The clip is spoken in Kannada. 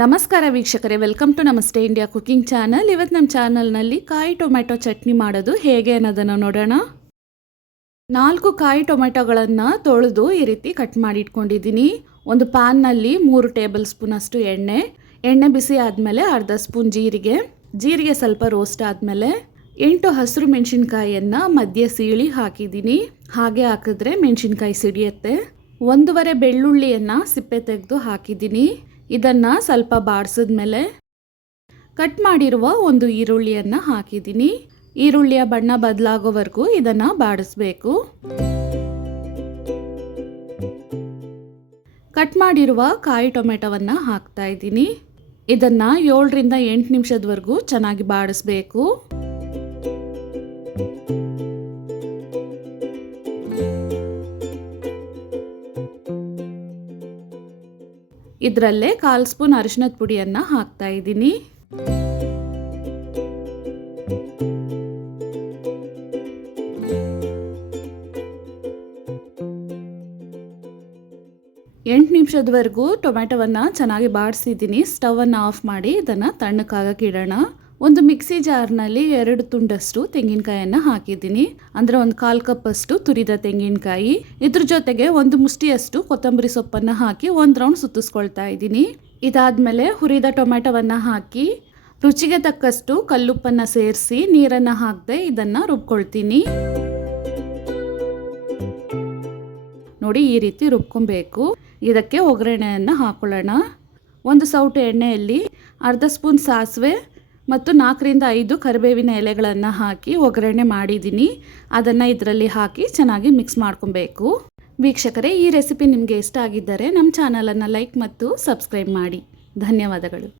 ನಮಸ್ಕಾರ ವೀಕ್ಷಕರೇ, ವೆಲ್ಕಮ್ ಟು ನಮಸ್ತೆ ಇಂಡಿಯಾ ಕುಕಿಂಗ್ ಚಾನಲ್. ಇವತ್ತು ನಮ್ಮ ಚಾನಲ್ನಲ್ಲಿ ಕಾಯಿ ಟೊಮೆಟೊ ಚಟ್ನಿ ಮಾಡೋದು ಹೇಗೆ ಅನ್ನೋದನ್ನು ನೋಡೋಣ. 4 ಕಾಯಿ ಟೊಮೆಟೊಗಳನ್ನು ತೊಳೆದು ಈ ರೀತಿ ಕಟ್ ಮಾಡಿ ಇಟ್ಕೊಂಡಿದ್ದೀನಿ. ಒಂದು ಪ್ಯಾನ್ನಲ್ಲಿ 3 ಟೇಬಲ್ ಸ್ಪೂನ್ ಅಷ್ಟು ಎಣ್ಣೆ ಬಿಸಿ ಆದಮೇಲೆ ಅರ್ಧ ಸ್ಪೂನ್ ಜೀರಿಗೆ ಸ್ವಲ್ಪ ರೋಸ್ಟ್ ಆದಮೇಲೆ 8 ಹಸಿರು ಮೆಣಸಿನ್ಕಾಯಿಯನ್ನು ಮಧ್ಯೆ ಸೀಳಿ ಹಾಕಿದ್ದೀನಿ. ಹಾಗೆ ಹಾಕಿದ್ರೆ ಮೆಣಸಿನ್ಕಾಯಿ ಸಿಡಿಯುತ್ತೆ. 1.5 ಬೆಳ್ಳುಳ್ಳಿಯನ್ನು ಸಿಪ್ಪೆ ತೆಗೆದು ಹಾಕಿದ್ದೀನಿ. ಇದನ್ನು ಸ್ವಲ್ಪ ಬಾಡಿಸಿದ್ಮೇಲೆ ಕಟ್ ಮಾಡಿರುವ ಒಂದು ಈರುಳ್ಳಿಯನ್ನು ಹಾಕಿದ್ದೀನಿ. ಈರುಳ್ಳಿಯ ಬಣ್ಣ ಬದಲಾಗೋವರೆಗೂ ಇದನ್ನು ಬಾಡಿಸ್ಬೇಕು. ಕಟ್ ಮಾಡಿರುವ ಕಾಯಿ ಟೊಮೆಟೊವನ್ನು ಹಾಕ್ತಾ ಇದ್ದೀನಿ. ಇದನ್ನು 7 ರಿಂದ 8 ನಿಮಿಷದವರೆಗೂ ಚೆನ್ನಾಗಿ ಬಾಡಿಸ್ಬೇಕು. ಇದರಲ್ಲೇ 1/4 ಸ್ಪೂನ್ ಅರಿಶಿನದ ಪುಡಿಯನ್ನು ಹಾಕ್ತಾ ಇದ್ದೀನಿ. ಎಂಟು ನಿಮಿಷದವರೆಗೂ ಟೊಮೆಟೊವನ್ನು ಚೆನ್ನಾಗಿ ಬಾಡಿಸಿದ್ದೀನಿ. ಸ್ಟವನ್ನು ಆಫ್ ಮಾಡಿ ಇದನ್ನು ತಣ್ಣಕ್ಕಾಗಕ್ಕೆ ಇಡೋಣ. ಒಂದು ಮಿಕ್ಸಿ ಜಾರ್ನಲ್ಲಿ 2 ತುಂಡಷ್ಟು ತೆಂಗಿನಕಾಯನ್ನು ಹಾಕಿದ್ದೀನಿ. ಅಂದರೆ ಒಂದು 1/4 ಕಪ್ ಅಷ್ಟು ತುರಿದ ತೆಂಗಿನಕಾಯಿ. ಇದ್ರ ಜೊತೆಗೆ ಒಂದು ಮುಷ್ಟಿಯಷ್ಟು ಕೊತ್ತಂಬರಿ ಸೊಪ್ಪನ್ನು ಹಾಕಿ 1 ರೌಂಡ್ ಸುತ್ತಿಸ್ಕೊಳ್ತಾ ಇದ್ದೀನಿ. ಇದಾದಮೇಲೆ ಹುರಿದ ಟೊಮೆಟೊವನ್ನು ಹಾಕಿ ರುಚಿಗೆ ತಕ್ಕಷ್ಟು ಕಲ್ಲುಪ್ಪನ್ನು ಸೇರಿಸಿ ನೀರನ್ನು ಹಾಕದೆ ಇದನ್ನು ರುಬ್ಕೊಳ್ತೀನಿ. ನೋಡಿ, ಈ ರೀತಿ ರುಬ್ಕೊಬೇಕು. ಇದಕ್ಕೆ ಒಗ್ಗರಣೆಯನ್ನು ಹಾಕೊಳ್ಳೋಣ. ಒಂದು ಸೌಟು ಎಣ್ಣೆಯಲ್ಲಿ ಅರ್ಧ ಸ್ಪೂನ್ ಸಾಸಿವೆ ಮತ್ತು 4 ರಿಂದ 5 ಕರಿಬೇವಿನ ಎಲೆಗಳನ್ನು ಹಾಕಿ ಒಗ್ಗರಣೆ ಮಾಡಿದ್ದೀನಿ. ಅದನ್ನು ಇದರಲ್ಲಿ ಹಾಕಿ ಚೆನ್ನಾಗಿ ಮಿಕ್ಸ್ ಮಾಡ್ಕೊಬೇಕು. ವೀಕ್ಷಕರೇ, ಈ ರೆಸಿಪಿ ನಿಮಗೆ ಇಷ್ಟ ಆಗಿದ್ದರೆ ನಮ್ಮ ಚಾನಲನ್ನು ಲೈಕ್ ಮತ್ತು ಸಬ್ಸ್ಕ್ರೈಬ್ ಮಾಡಿ. ಧನ್ಯವಾದಗಳು.